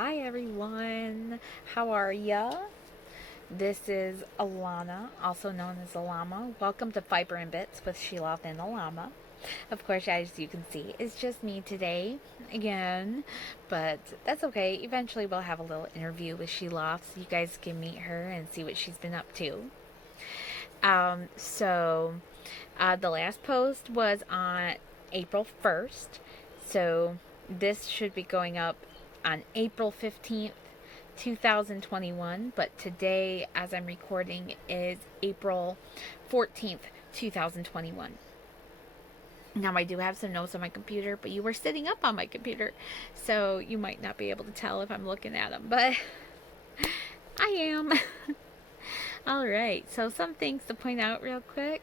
Hi everyone, how are ya? This is Alammah, also known as Alammah. Welcome to Fiber and Bits with Sheloth and Alammah. Of course, as you can see, it's just me today again, but that's okay. Eventually, we'll have a little interview with Sheloth so you guys can meet her and see what she's been up to. The last post was on April 1st, so this should be going up on April 15th, 2021, but today, as I'm recording, is April 14th, 2021. Now, I do have some notes on my computer, but you were sitting up on my computer, so you might not be able to tell if I'm looking at them, but I am. Alright, so some things to point out real quick.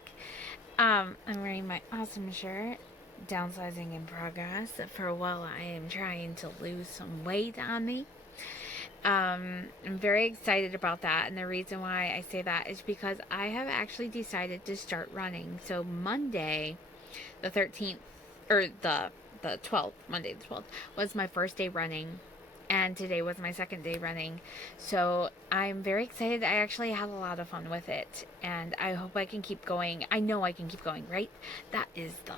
I'm wearing my awesome shirt, downsizing in progress, for while I am trying to lose some weight on me. I'm very excited about that, and the reason why I say that is because I have actually decided to start running. So Monday, the 13th, or the 12th, Monday the 12th, was my first day running, and today was my second day running. So I'm very excited. I actually had a lot of fun with it, and I hope I can keep going. I know I can keep going, right? That is the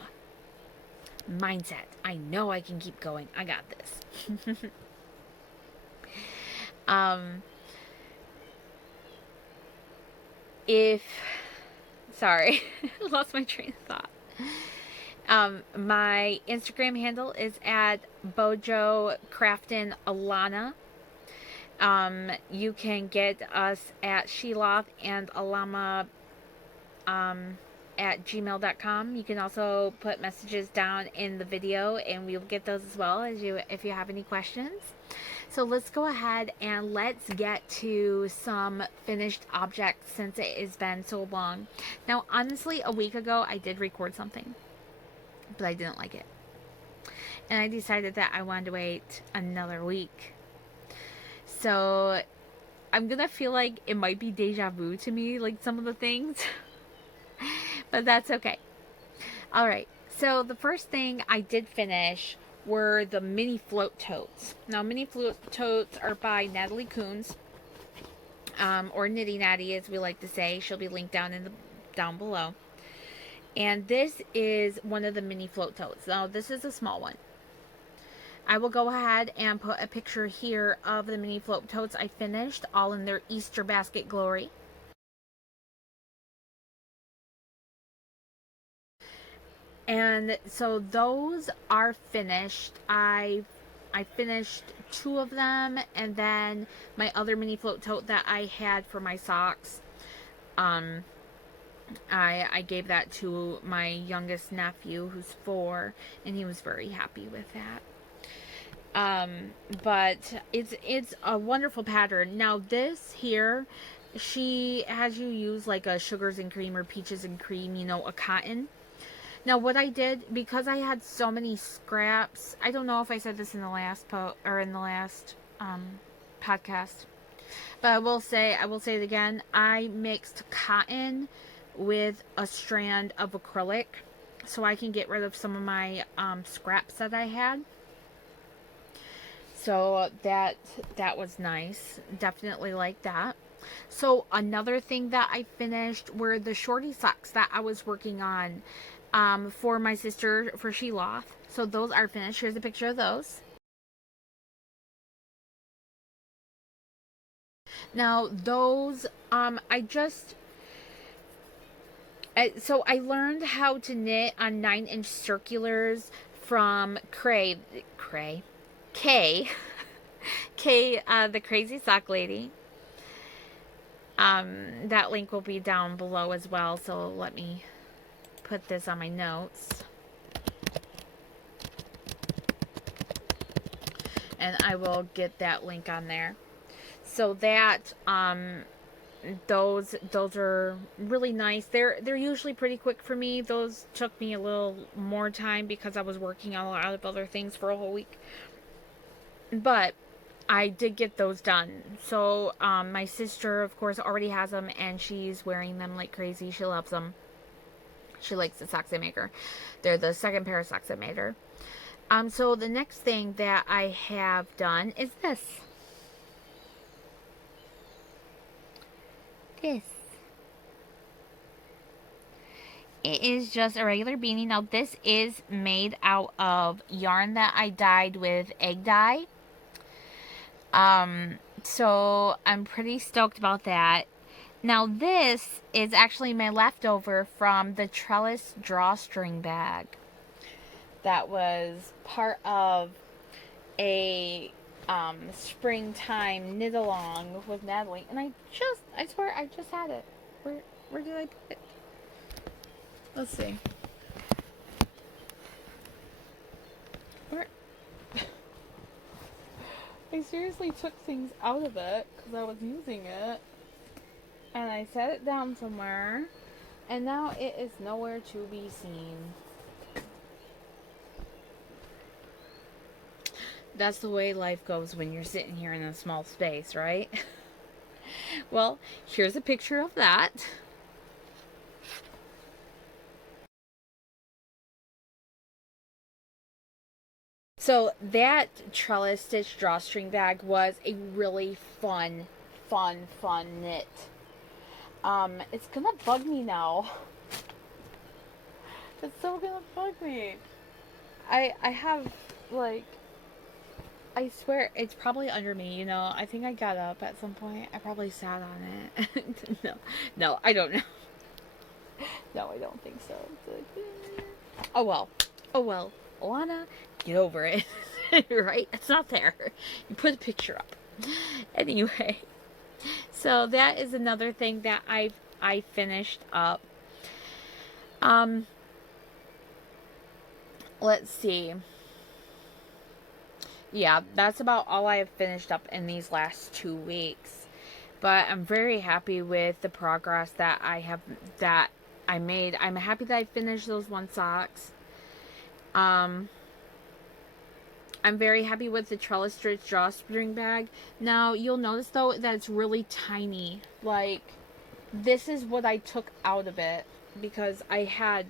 mindset. I know I can keep going. I got this. Sorry, lost my train of thought. My Instagram handle is at Bojo Craftin Alana. You can get us at Sheloth and Alammah at gmail.com. You can also put messages down in the video, and we'll get those as well if you have any questions. So let's go ahead and let's get to some finished objects since it has been so long. Now, honestly, a week ago I did record something, but I didn't like it. And I decided that I wanted to wait another week. So I'm gonna feel like it might be deja vu to me, like some of the things. But that's okay. Alright, so the first thing I did finish were the mini float totes. Now, mini float totes are by Natalie Coons, or Nitty Natty as we like to say. She'll be linked down below. And this is one of the mini float totes. Now, this is a small one. I will go ahead and put a picture here of the mini float totes I finished, all in their Easter basket glory. And so those are finished. I finished 2 of them, and then my other mini float tote that I had for my socks, I gave that to my youngest nephew, who's 4, and he was very happy with that. But it's a wonderful pattern. Now this here, she has you use like a sugars and cream or peaches and cream, a cotton. Now, what I did, because I had so many scraps, I don't know if I said this in the last podcast, but I will say it again. I mixed cotton with a strand of acrylic, so I can get rid of some of my scraps that I had. So that was nice. Definitely like that. So another thing that I finished were the Shortie socks that I was working on. For my sister, for Sheloth. So those are finished. Here's a picture of those. Now those, I learned how to knit on 9-inch circulars from Kay, the Crazy Sock Lady. That link will be down below as well, so let me put this on my notes, and I will get that link on there. So that those are really nice. They're usually pretty quick for me. Those took me a little more time because I was working on a lot of other things for a whole week, but I did get those done. So my sister, of course, already has them, and she's wearing them like crazy. She loves them. She likes the socks I make her. They're the second pair of socks I made her. So the next thing that I have done is this. this. It is just a regular beanie. Now this is made out of yarn that I dyed with egg dye. So I'm pretty stoked about that. Now this is actually my leftover from the trellis drawstring bag. That was part of a springtime knit along with Natalie, and I swear I just had it. Where did I put it? Let's see. Where? I seriously took things out of it because I was using it, and I set it down somewhere, and now it is nowhere to be seen. That's the way life goes when you're sitting here in a small space, right? Well, here's a picture of that. So that trellis stitch drawstring bag was a really fun knit. It's gonna bug me now. It's so gonna bug me. I have, like, I swear it's probably under me, you know. I think I got up at some point. I probably sat on it. No, I don't know. No, I don't think so. Oh well. Alana, get over it. Right? It's not there. You put a picture up. Anyway. So that is another thing that I finished up. Let's see. Yeah, that's about all I have finished up in these last 2 weeks. But I'm very happy with the progress that I made. I'm happy that I finished those 1 socks. I'm very happy with the trellis stitch drawstring bag. Now, you'll notice though that it's really tiny. Like, this is what I took out of it because I had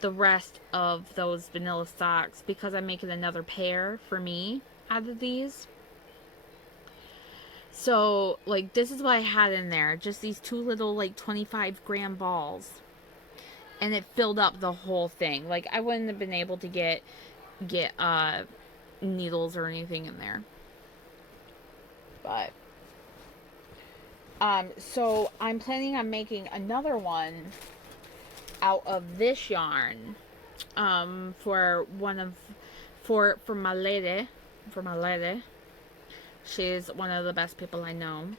the rest of those vanilla socks because I'm making another pair for me out of these. So, like, this is what I had in there. Just these 2 little, like, 25-gram balls. And it filled up the whole thing. Like, I wouldn't have been able to get needles or anything in there. But, so I'm planning on making another one out of this yarn, for my lady. She's one of the best people I know.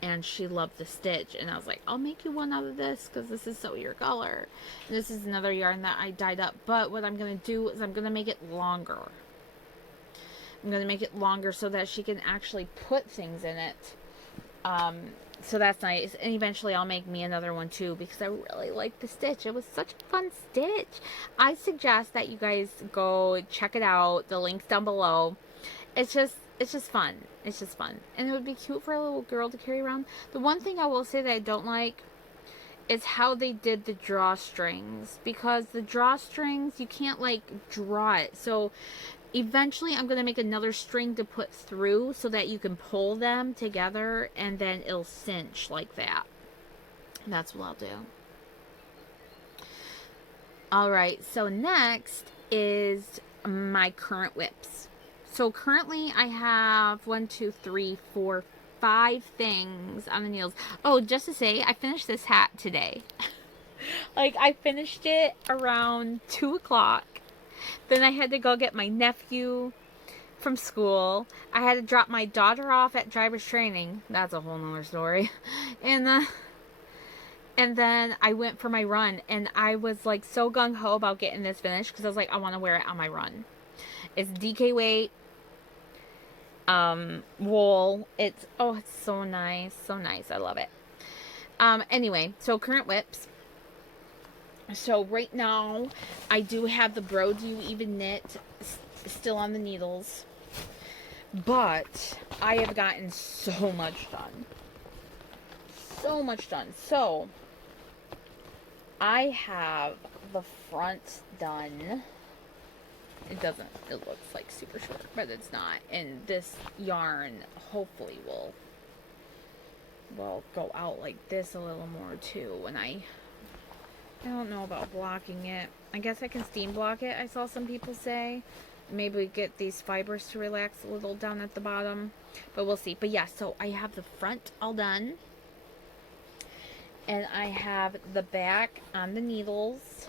And she loved the stitch. And I was like, I'll make you one out of this because this is so your color. And this is another yarn that I dyed up. But what I'm going to do is I'm going to make it longer. I'm going to make it longer so that she can actually put things in it. So that's nice. And eventually I'll make me another one too because I really like the stitch. It was such a fun stitch. I suggest that you guys go check it out. The link's down below. It's just fun. It's just fun. And it would be cute for a little girl to carry around. The one thing I will say that I don't like is how they did the drawstrings. Because the drawstrings, you can't, like, draw it. So, eventually I'm going to make another string to put through so that you can pull them together and then it'll cinch like that. And that's what I'll do. Alright, so next is my current whips. So currently I have 1, 2, 3, 4, 5 things on the needles. Oh, just to say, I finished this hat today. Like, I finished it around 2 o'clock. Then I had to go get my nephew from school. I had to drop my daughter off at driver's training. That's a whole nother story. And then I went for my run. And I was, like, so gung-ho about getting this finished. Because I was like, I want to wear it on my run. It's DK weight. Wool. It's so nice. So nice. I love it. Anyway, so current whips. So right now, I do have the Bro Do You Even Knit still on the needles. But I have gotten so much done. So much done. So, I have the front done. It looks like super short, but it's not. And this yarn hopefully will will go out like this a little more too when I don't know about blocking it. I guess I can steam block it, I saw some people say. Maybe get these fibers to relax a little down at the bottom. But we'll see. But yeah, so I have the front all done. And I have the back on the needles.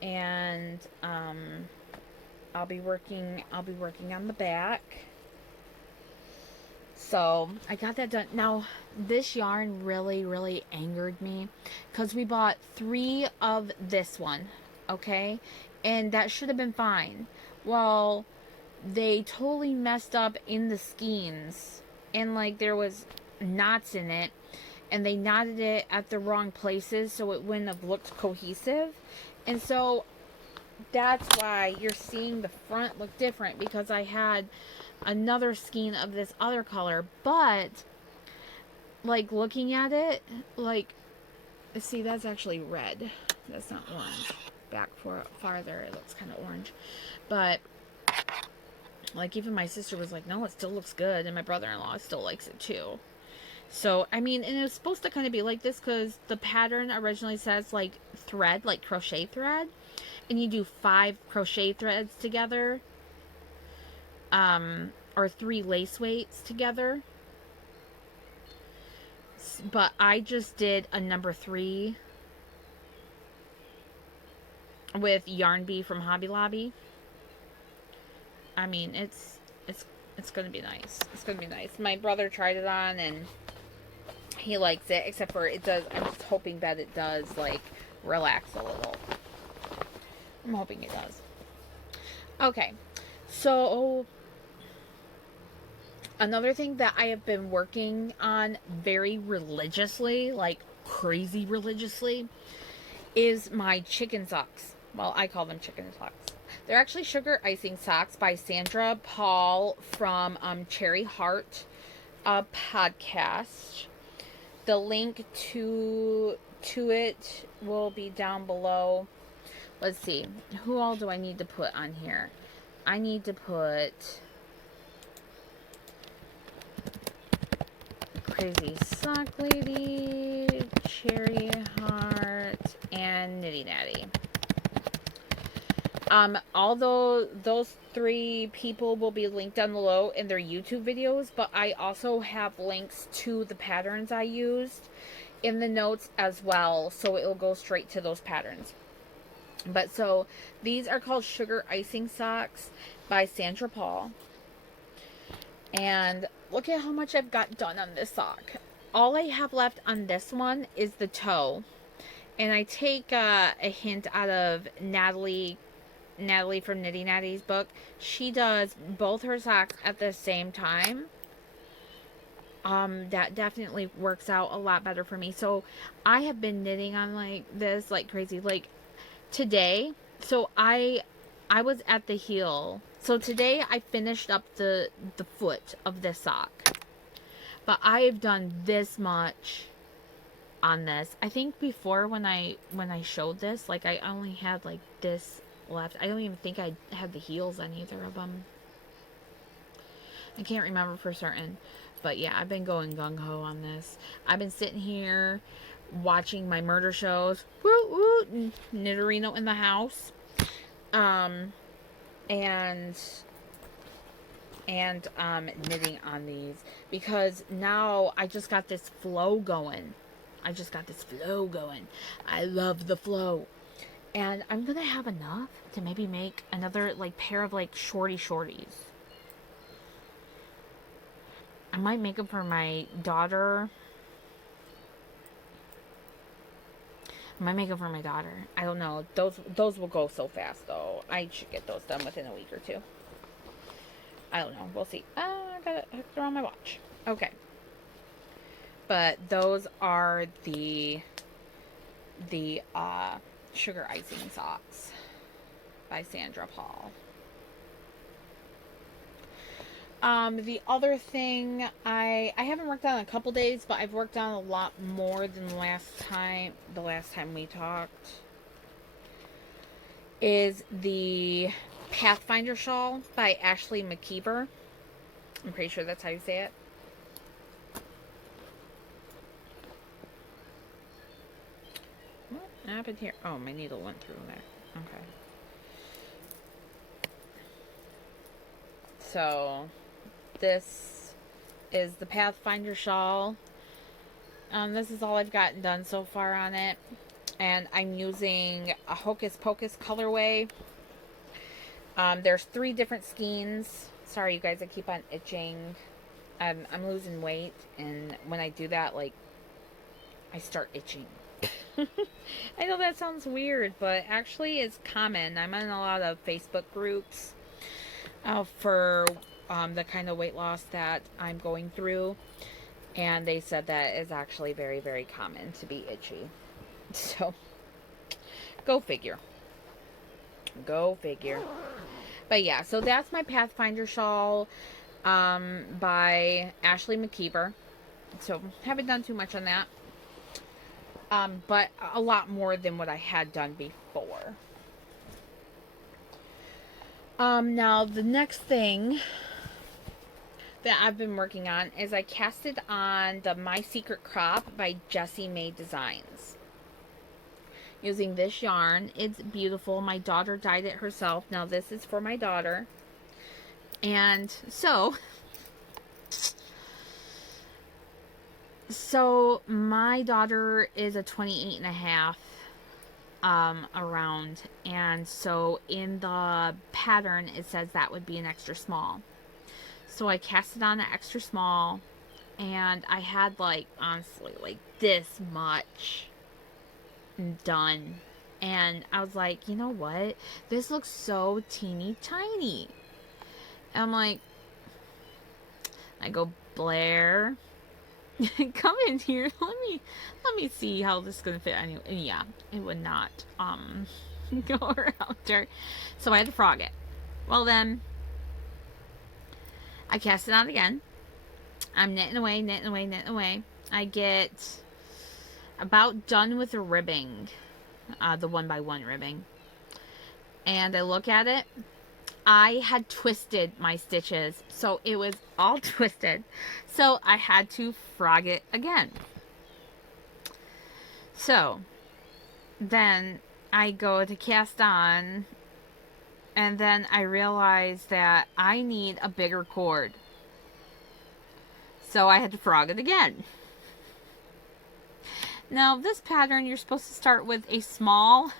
And I'll be working on the back. So I got that done. Now, this yarn really angered me because we bought 3 of this one, okay? And that should have been fine. Well, they totally messed up in the skeins, and like there was knots in it, and they knotted it at the wrong places, so it wouldn't have looked cohesive. And so that's why you're seeing the front look different, because I had another skein of this other color. But like looking at it, like, see, that's actually red, that's not orange. Back farther, it looks kind of orange. But like even my sister was like, no, it still looks good, and my brother-in-law still likes it too. So I mean, and it was supposed to kind of be like this because the pattern originally says like thread, like crochet thread, and you do 5 crochet threads together, or 3 lace weights together. But I just did a number 3 with Yarn Bee from Hobby Lobby. I mean, it's gonna be nice. It's gonna be nice. My brother tried it on and he likes it, except for it does. I'm just hoping that it does like relax a little. I'm hoping it does. Okay, so another thing that I have been working on very religiously, like crazy religiously, is my chicken socks. Well, I call them chicken socks. They're actually sugar icing socks by Sandra Paul from Cherry Heart podcast. The link to it will be down below. Let's see. Who all do I need to put on here? I need to put Crazy Sock Lady, Cherry Heart, and Nitty Natty. Although those 3 people will be linked down below in their YouTube videos, but I also have links to the patterns I used in the notes as well, so it will go straight to those patterns. But so these are called Sugar Icing Socks by Sandra Paul. And look at how much I've got done on this sock. All I have left on this one is the toe. And I take a hint out of Natalie from Nitty Natty's book. She does both her socks at the same time. That definitely works out a lot better for me. So I have been knitting on like this like crazy. Like today, so I was at the heel. So today I finished up the foot of this sock. But I have done this much on this. I think before when I showed this, like I only had like this left. I don't even think I had the heels on either of them. I can't remember for certain. But yeah, I've been going gung-ho on this. I've been sitting here watching my murder shows. Woo woo! Knitterino in the house. And knitting on these. Because now I just got this flow going. I love the flow. And I'm going to have enough to maybe make another like pair of like shorties. I might make them for my daughter. I don't know. Those will go so fast though. I should get those done within a week or 2. I don't know. We'll see. I gotta throw on my watch. Okay. But those are the Sugar Icing Socks by Sandra Paul. The other thing I haven't worked on in a couple days, but I've worked on a lot more than the last time we talked, is the Pathfinder shawl by Ashley McKeever. I'm pretty sure that's how you say it. happened here? Oh, my needle went through there. Okay. So, this is the Pathfinder shawl. This is all I've gotten done so far on it. And I'm using a Hocus Pocus colorway. There's 3 different skeins. Sorry, you guys, I keep on itching. I'm losing weight, and when I do that, like, I start itching. I know that sounds weird, but actually it's common. I'm in a lot of Facebook groups for the kind of weight loss that I'm going through, and they said that is actually very, very common to be itchy. So, go figure. Go figure. But yeah, so that's my Pathfinder shawl by Ashley McKeever. So, haven't done too much on that. But a lot more than what I had done before. Now, the next thing that I've been working on is I casted on the My Secret Crop by Jessie Maed Designs. Using this yarn. It's beautiful. My daughter dyed it herself. Now, this is for my daughter. And so my daughter is a 28 and a half around, and so in the pattern it says that would be an extra small. So I cast it on an extra small, and I had, like, honestly, like, this much done, and I was like, you know what, this looks so teeny tiny. And I'm like, I go, Blair, come in here. Let me see how this is gonna fit. Anyway, yeah, it would not go around her. So I had to frog it. Well, then I cast it on again. I'm knitting away, knitting away, knitting away. I get about done with the ribbing, the 1x1 ribbing, and I look at it. I had twisted my stitches, so it was all twisted. So I had to frog it again. So then I go to cast on, and then I realize that I need a bigger cord. So I had to frog it again. Now, this pattern, you're supposed to start with a smaller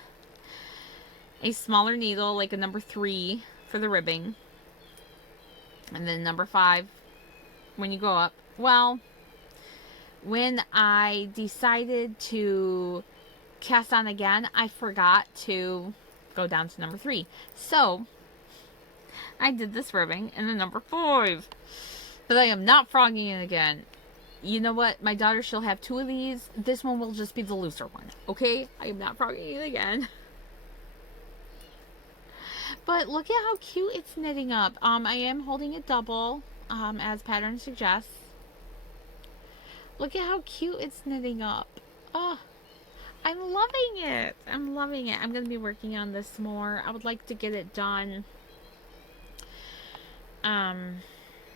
needle, like a number 3 for the ribbing, and then number 5 when you go up. Well, when I decided to cast on again, I forgot to go down to number 3. So I did this ribbing in the number 5, but I am not frogging it again. You know what? My daughter, she'll have 2 of these. This one will just be the looser one. Okay? I am not frogging it again. But look at how cute it's knitting up. I am holding it double, as pattern suggests. Look at how cute it's knitting up. Oh, I'm loving it. I'm loving it. I'm going to be working on this more. I would like to get it done,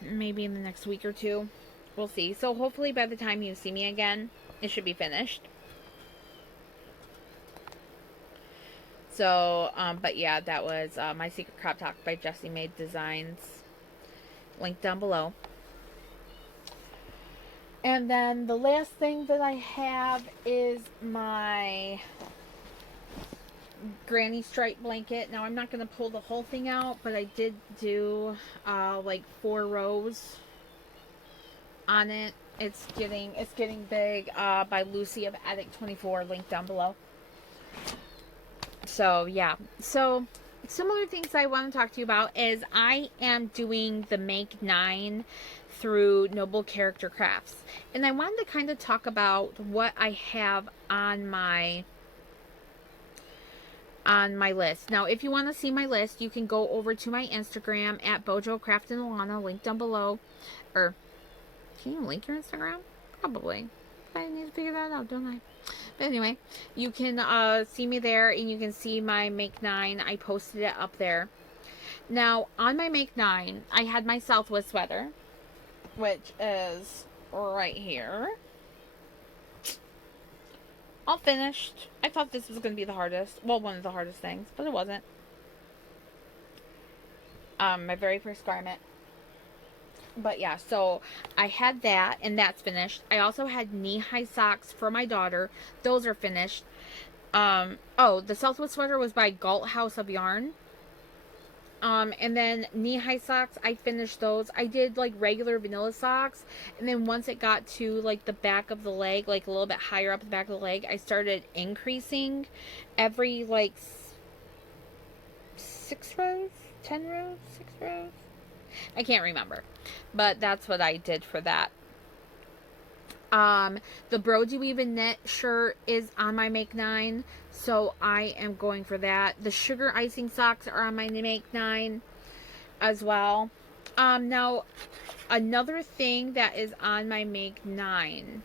maybe in the next week or 2. We'll see. So hopefully by the time you see me again, it should be finished. So, but yeah, that was My Secret Crop Top by Jessie Maed Designs. Link down below. And then the last thing that I have is my granny stripe blanket. Now, I'm not going to pull the whole thing out, but I did do like 4 rows on it. It's getting big, by Lucy of Attic 24, link down below. So yeah, so similar things I want to talk to you about is I am doing the Make 9 through Noble Character Crafts, and I wanted to kind of talk about what I have on my list. Now, if you want to see my list, you can go over to my Instagram at Bojo Craft and Alana, link down below. Or can you link your Instagram? Probably. I need to figure that out, don't I? But anyway, you can see me there, and you can see my Make 9. I posted it up there. Now, on my Make 9, I had my Southwood sweater, which is right here. all finished. I thought this was going to be the hardest. Well, one of the hardest things, but it wasn't. My very first garment. But yeah, so I had that, and that's finished. I also had knee-high socks for my daughter. Those are finished. Oh, the Southwood sweater was by Galt House of Yarn. And then knee-high socks, I finished those. I did, like, regular vanilla socks. And then once it got to, like, the back of the leg, like, a little bit higher up the back of the leg, I started increasing every, like, 6 rows? 10 rows? 6 rows? I can't remember. But that's what I did for that. The Brody Weave and Knit shirt is on my Make 9, so I am going for that. The Sugar Icing socks are on my Make 9 as well. Now, another thing that is on my Make 9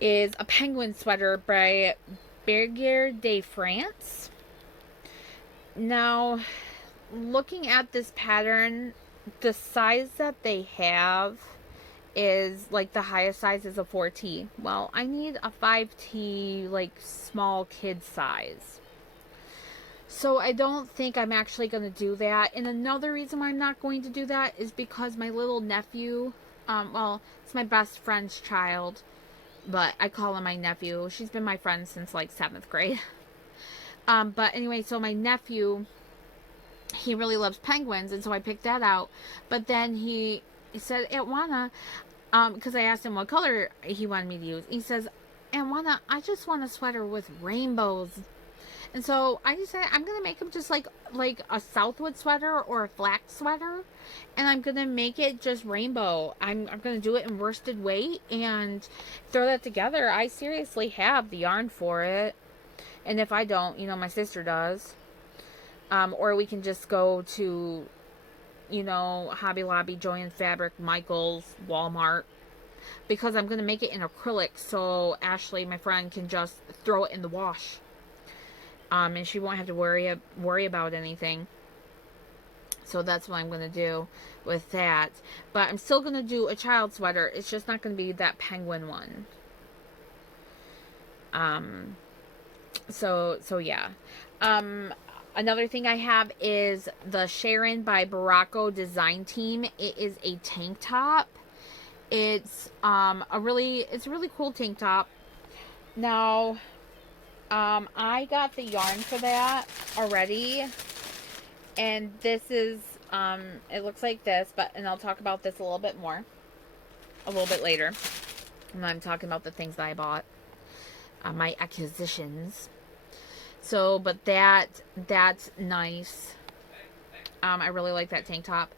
is a Penguin sweater by Bergere de France. Now, looking at this pattern, the size that they have is, like, the highest size is a 4T. Well, I need a 5T, like, small kid size. So I don't think I'm actually going to do that. And another reason why I'm not going to do that is because my little nephew, well, it's my best friend's child, but I call him my nephew. She's been my friend since, like, 7th grade. But anyway, so my nephew, he really loves penguins, and so I picked that out. But then he said, Aunt because I asked him what color he wanted me to use. He says, Aunt, I just want a sweater with rainbows. And so I decided I'm going to make him just like a Southwood sweater or a flax sweater. And I'm going to make it just rainbow. I'm going to do it in worsted weight and throw that together. I seriously have the yarn for it. And if I don't, you know, my sister does. Or we can just go to, you know, Hobby Lobby, Joann Fabric, Michael's, Walmart, because I'm going to make it in acrylic, so Ashley, my friend, can just throw it in the wash, and she won't have to worry about anything. So that's what I'm going to do with that. But I'm still going to do a child sweater. It's just not going to be that penguin one. So yeah. Another thing I have is the Sharon by Berroco design team. It is a tank top. It's a really cool tank top. Now, I got the yarn for that already, and this is it looks like this, and I'll talk about this a little bit later when I'm talking about the things that I bought, my acquisitions. So, but that's nice. I really like that tank top.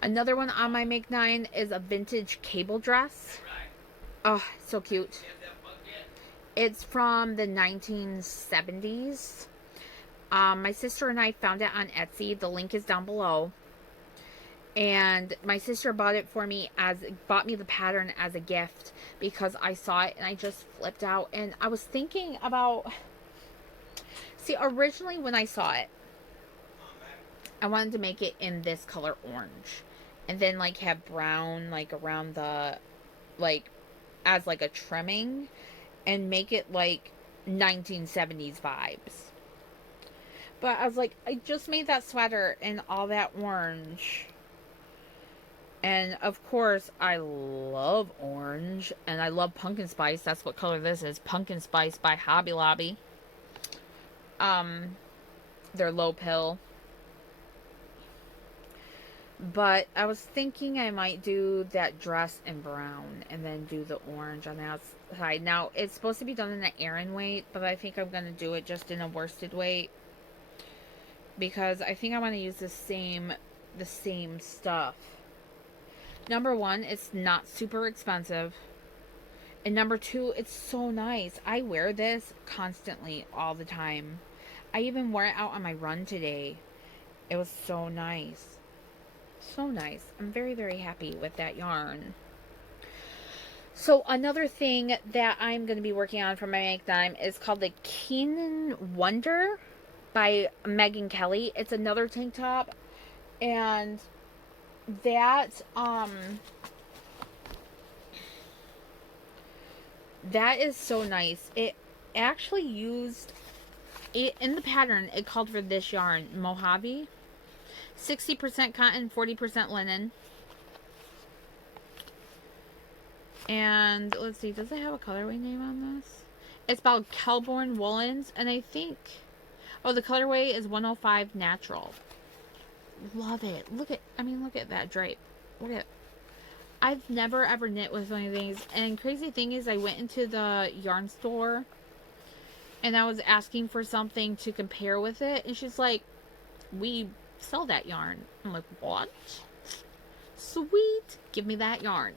Another one on my Make 9 is a vintage cable dress. Oh, so cute. It's from the 1970s. My sister and I found it on Etsy. The link is down below. And my sister bought me the pattern as a gift because I saw it and I just flipped out. And I was thinking about... See, originally when I saw it, I wanted to make it in this color orange. And then, like, have brown, like, around the, like, as, like, a trimming. And make it, like, 1970s vibes. But I was like, I just made that sweater in all that orange. And, of course, I love orange. And I love pumpkin spice. That's what color this is. Pumpkin Spice by Hobby Lobby. They're low pill. But I was thinking I might do that dress in brown and then do the orange on the outside. Now, it's supposed to be done in an Aran weight, but I think I'm going to do it just in a worsted weight. Because I think I want to use the same stuff. Number one, it's not super expensive. And number two, it's so nice. I wear this constantly all the time. I even wore it out on my run today. It was so nice. So nice. I'm very, very happy with that yarn. So another thing that I'm going to be working on for my Make 9 is called the Keane Wonder by Meghan Kelly. It's another tank top. And That is so nice. It actually used it in the pattern. It called for this yarn, Mojave, 60% cotton, 40% linen. And let's see, does it have a colorway name on this? It's about Kelborn Woolens, and I think, oh, the colorway is 105 Natural. Love it. Look at that drape. Look at it. I've never ever knit with one of these, and crazy thing is, I went into the yarn store, and I was asking for something to compare with it, and she's like, we sell that yarn. I'm like, what? Sweet. Give me that yarn.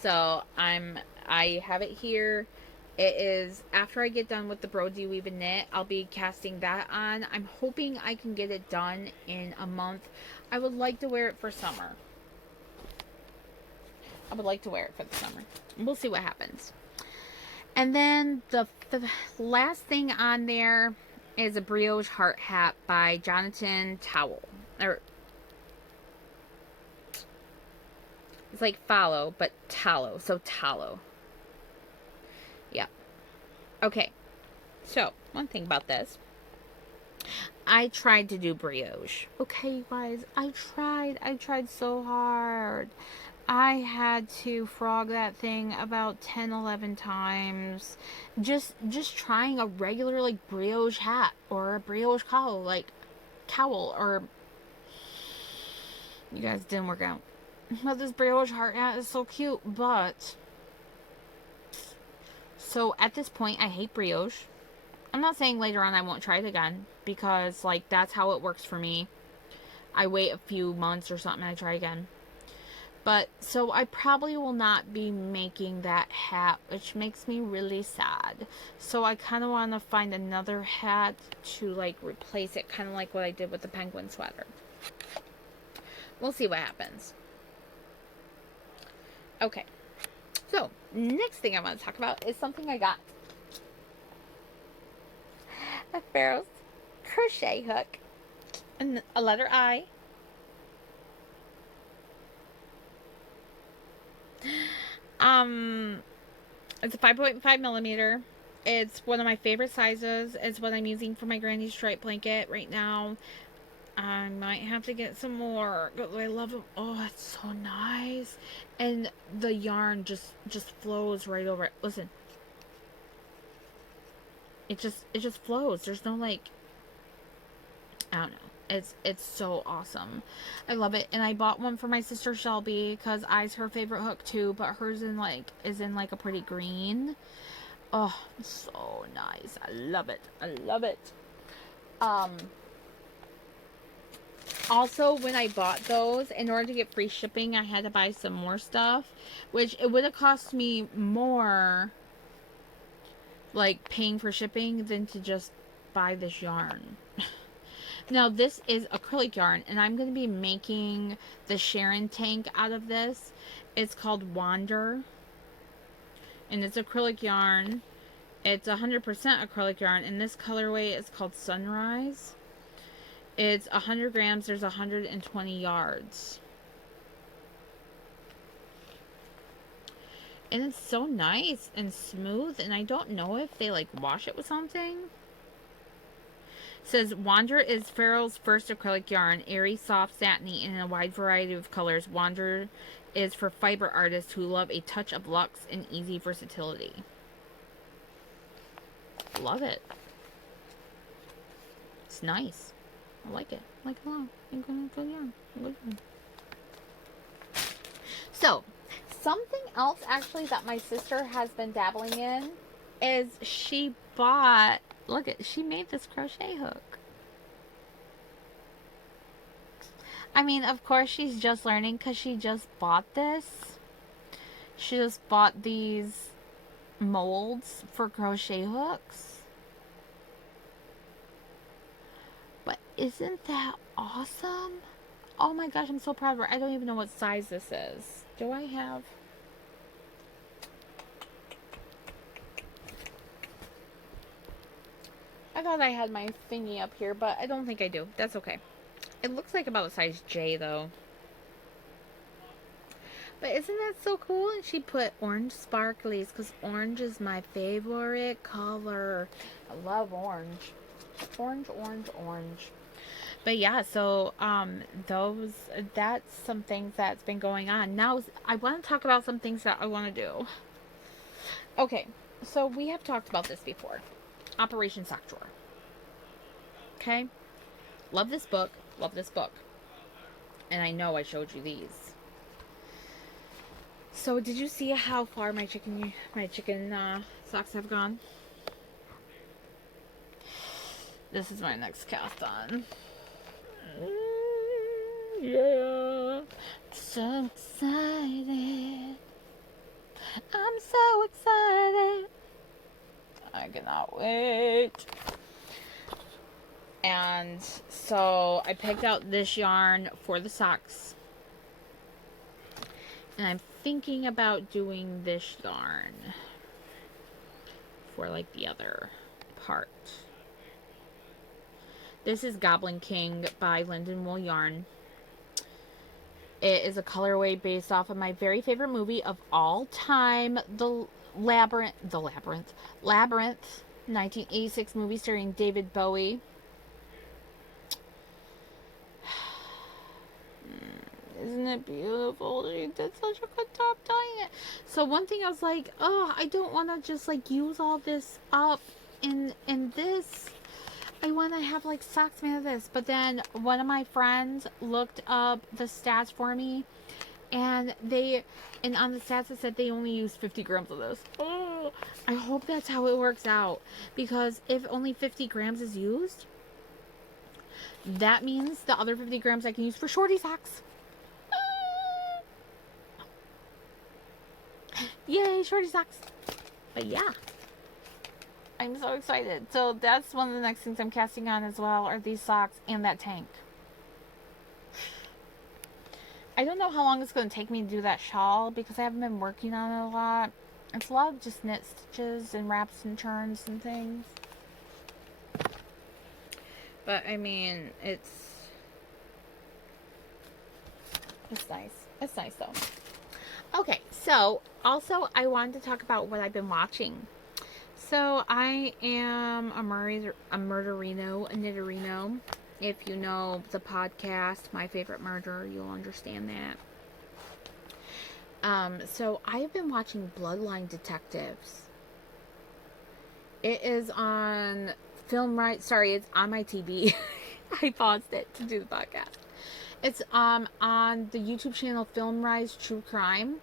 So I have it here. It is after I get done with the Brody Weave and Knit, I'll be casting that on. I'm hoping I can get it done in a month. I would like to wear it for summer. I would like to wear it for the summer. We'll see what happens. And then the last thing on there is a Brioche heart hat by Jonatan Towel. It's like follow, but Tollow. So Tollow. Yeah. Okay. So, one thing about this. I tried to do Brioche. Okay, you guys. I tried so hard. I had to frog that thing about 10, 11 times. Just trying a regular, like, Brioche hat. Or a Brioche cowl. Like, cowl. Or... You guys, didn't work out. But this Brioche heart hat is so cute, but... So, at this point, I hate Brioche. I'm not saying later on I won't try it again, because, like, that's how it works for me. I wait a few months or something and I try again. But, so I probably will not be making that hat, which makes me really sad. So, I kind of want to find another hat to, like, replace it, kind of like what I did with the Penquin sweater. We'll see what happens. Okay, so next thing I want to talk about is something I got. A Farrow's crochet hook and a letter I. It's a 5.5 millimeter. It's one of my favorite sizes. It's what I'm using for my granny stripe blanket right now. I might have to get some more because I love them. Oh, it's so nice. And the yarn just flows right over it. Listen. It just flows. There's no, like, I don't know. It's so awesome. I love it. And I bought one for my sister Shelby because I's her favorite hook too, but hers is in like a pretty green. Oh, so nice. I love it. I love it. Also, when I bought those, in order to get free shipping, I had to buy some more stuff, which it would have cost me more, like, paying for shipping than to just buy this yarn. Now, this is acrylic yarn, and I'm going to be making the Sharon tank out of this. It's called Wander, and it's acrylic yarn. It's 100% acrylic yarn, and this colorway is called Sunrise. It's 100 grams. There's 120 yards. And it's so nice and smooth, and I don't know if they, like, wash it with something. It says, Wander is Farrow's first acrylic yarn, airy, soft, satiny, and in a wide variety of colors. Wander is for fiber artists who love a touch of luxe and easy versatility. Love it. It's nice. I like it. I like it a lot. Good yarn. Good yarn. So, something else actually that my sister has been dabbling in is she bought, she made this crochet hook. I mean, of course she's just learning because she just bought this. She just bought these molds for crochet hooks. But isn't that awesome? Oh my gosh, I'm so proud of her. I don't even know what size this is. Do I have... I thought I had my thingy up here, but I don't think I do. That's okay. It looks like about a size J, though. But isn't that so cool? And she put orange sparklies because orange is my favorite color. I love orange. Orange, orange, orange. But yeah, so that's some things that's been going on. Now I want to talk about some things that I want to do. Okay, so we have talked about this before. Operation Sock Drawer. Okay? Love this book. Love this book. And I know I showed you these. So did you see how far my chicken socks have gone? This is my next cast on. Yeah. So excited. I'm so excited. I cannot wait. And so I picked out this yarn for the socks. And I'm thinking about doing this yarn for like the other part. This is Goblin King by Linden Wool Yarn. It is a colorway based off of my very favorite movie of all time, Labyrinth, 1986 movie starring David Bowie. Isn't it beautiful? She did such a good job dyeing it. So one thing I was like, oh, I don't want to just like use all this up in this. I want to have like socks made of this. But then one of my friends looked up the stats for me, and on the stats it said they only used 50 grams of this. Oh, I hope that's how it works out, because if only 50 grams is used, that means the other 50 grams I can use for Shortie socks. Yay, Shortie socks. But yeah, I'm so excited. So that's one of the next things I'm casting on as well, are these socks and that tank. I don't know how long it's going to take me to do that shawl, because I haven't been working on it a lot. It's a lot of just knit stitches and wraps and turns and things. But I mean, it's nice. It's nice though. Okay, so also I wanted to talk about what I've been watching. So I am a knitterino. If you know the podcast, My Favorite Murder, you'll understand that. So I have been watching Bloodline Detectives. It is on it's on my TV. I paused it to do the podcast. It's on the YouTube channel Film Rise True Crime.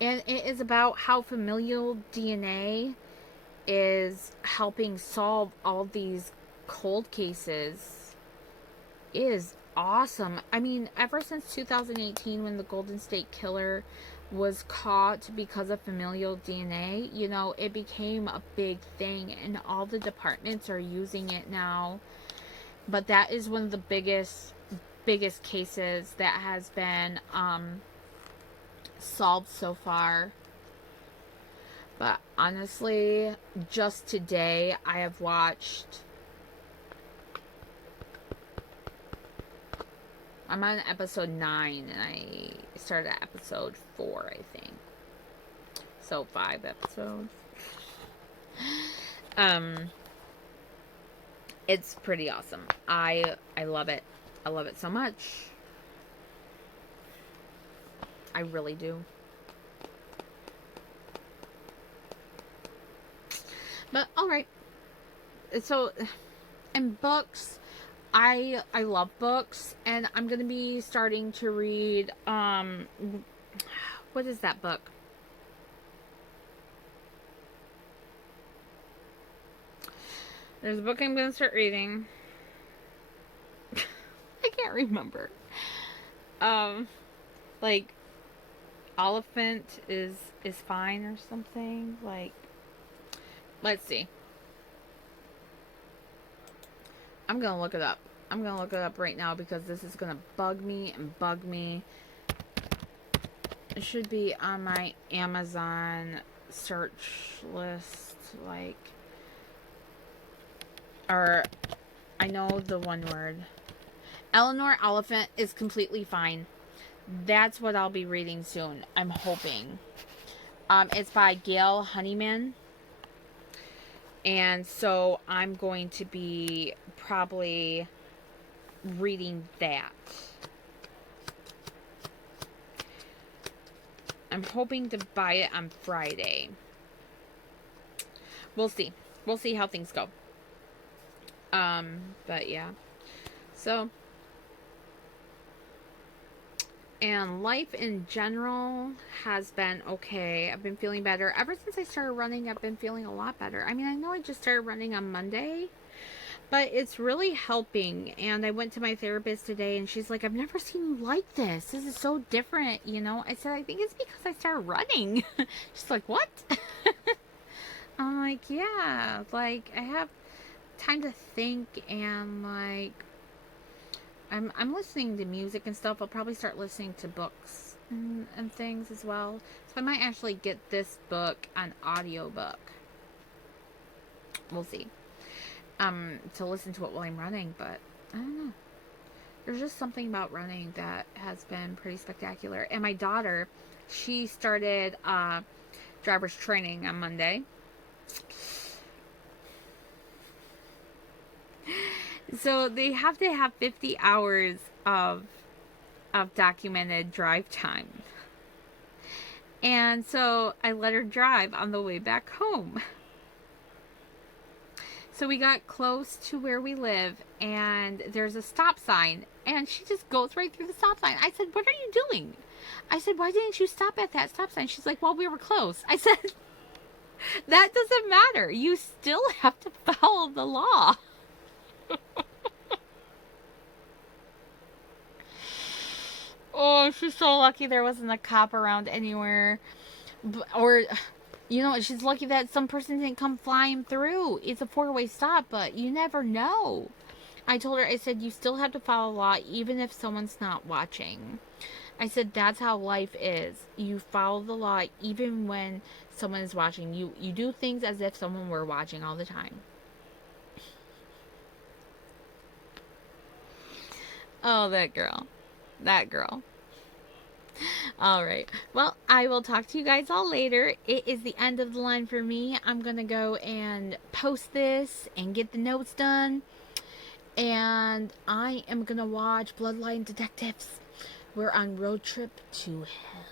And it is about how familial DNA is helping solve all these cold cases. It is awesome. I mean, ever since 2018, when the Golden State Killer was caught because of familial DNA, you know, it became a big thing, and all the departments are using it now. But that is one of the biggest cases that has been solved so far. But honestly, just today I have watched, I'm on episode 9 and I started at episode 4, I think. So 5 episodes. It's pretty awesome. I love it. I love it so much. I really do. But alright. So, in books, I love books, and I'm gonna be starting to read, what is that book? There's a book I'm gonna start reading. I can't remember. Like, Elephant is fine or something. Like, let's see. I'm gonna look it up. I'm gonna look it up right now, because this is gonna bug me and bug me. It should be on my Amazon search list, like, or I know the one word. Eleanor Elephant is completely fine. that's what I'll be reading soon. I'm hoping. It's by Gail Honeyman. And so I'm going to be probably reading that. I'm hoping to buy it on Friday. We'll see. We'll see how things go. But yeah. So, and life in general has been okay. I've been feeling better. Ever since I started running, I've been feeling a lot better. I mean, I know I just started running on Monday, but it's really helping. And I went to my therapist today, and she's like, I've never seen you like this. This is so different, you know? I said, I think it's because I started running. She's like, what? I'm like, yeah. Like, I have time to think, and, like, I'm listening to music and stuff. I'll probably start listening to books and things as well. So I might actually get this book on audiobook. We'll see. To listen to it while I'm running, but I don't know. There's just something about running that has been pretty spectacular. And my daughter, she started driver's training on Monday. So they have to have 50 hours of documented drive time. And so I let her drive on the way back home. So we got close to where we live, and there's a stop sign, and she just goes right through the stop sign. I said, what are you doing? I said, why didn't you stop at that stop sign? She's like, well, we were close. I said, that doesn't matter. You still have to follow the law. Oh, she's so lucky there wasn't a cop around anywhere. Or, you know, she's lucky that some person didn't come flying through. It's a 4-way stop, but you never know. I told her, I said, you still have to follow the law even if someone's not watching. I said, that's how life is. You follow the law even when someone is watching. You do things as if someone were watching all the time. Oh, that girl. That girl. All right. Well, I will talk to you guys all later. It is the end of the line for me. I'm going to go and post this and get the notes done. And I am going to watch Bloodline Detectives. We're on road trip to hell.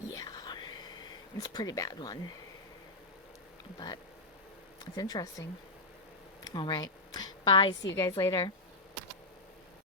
Yeah. It's a pretty bad one. But it's interesting. All right. Bye. See you guys later.